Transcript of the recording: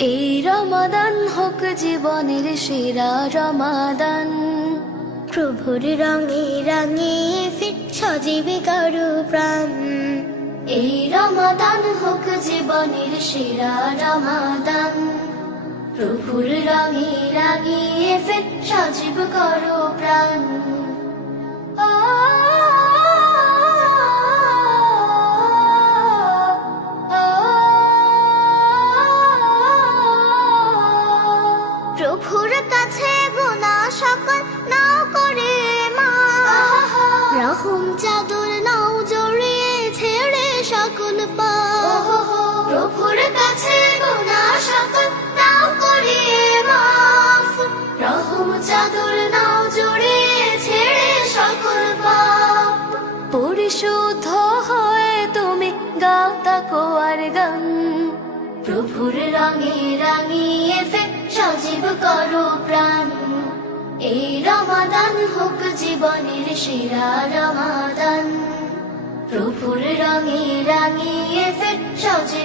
এই রমাদান হোক জীবনের সেরা রমাদান। প্রভুর রঙে রঙে ফির সজীবে করু প্রাণ। এই রমাদান হোক জীবনের সেরা রমাদান। প্রভুর রঙে রাঙিয়ে ফের সজীব করো প্রাণ। কাছে গোনা সকল নাও করে মা। রহম চাদর নাও জড়িয়ে ছেড়ে সকল পা প্রভুর কাছে গুনাহ সকল নাও মাফ। রহম চাদর নাও জড়িয়ে ছেড়ে সকল পাপ। পরিশুদ্ধ হয়ে তুমি গাও তাকো আর গান। প্রভুর রঙে রাঙিয়ে ফের করো প্রাণ। এই রমাদান হোক জীবনের সেরা রমাদান। প্রভুর রঙে রাঙিয়ে ফের প্রাণ